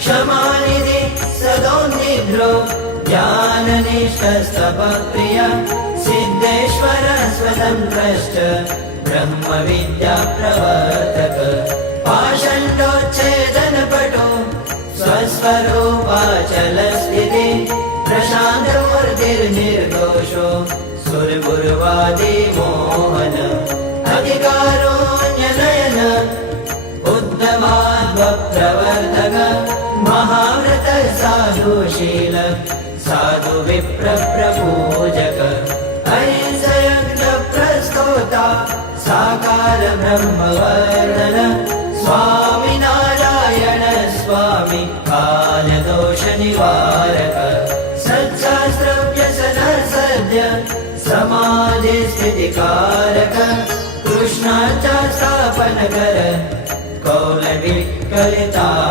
क्षमानिधि सदोन्निभ्रो ज्ञाननिष्ठस्तपप्रिय सिद्धेश्वर स्वतन्त्रश्च ब्रह्मविद्याप्रवर्तक। पाषण्डोच्छेदनपटो स्वस्वरूपाचलस्थिति प्रशान्तमूर्तिर्निर्दोषो सुरगुरुवादी उद्धमाद्वप्रवर्तक महाव्रत साधुशील साधु विप्रप्रपूजक। अहिंसयज्ञ प्रस्तोता साकार ब्रह्मवर्धन। स्वामिनारायण स्वामी कालदोष निवारक। सच्चास्त्रव्यसन सद्य समाधिस्थितिकारक कृष्णाचा स्थापन कर মৌলবী কলিতা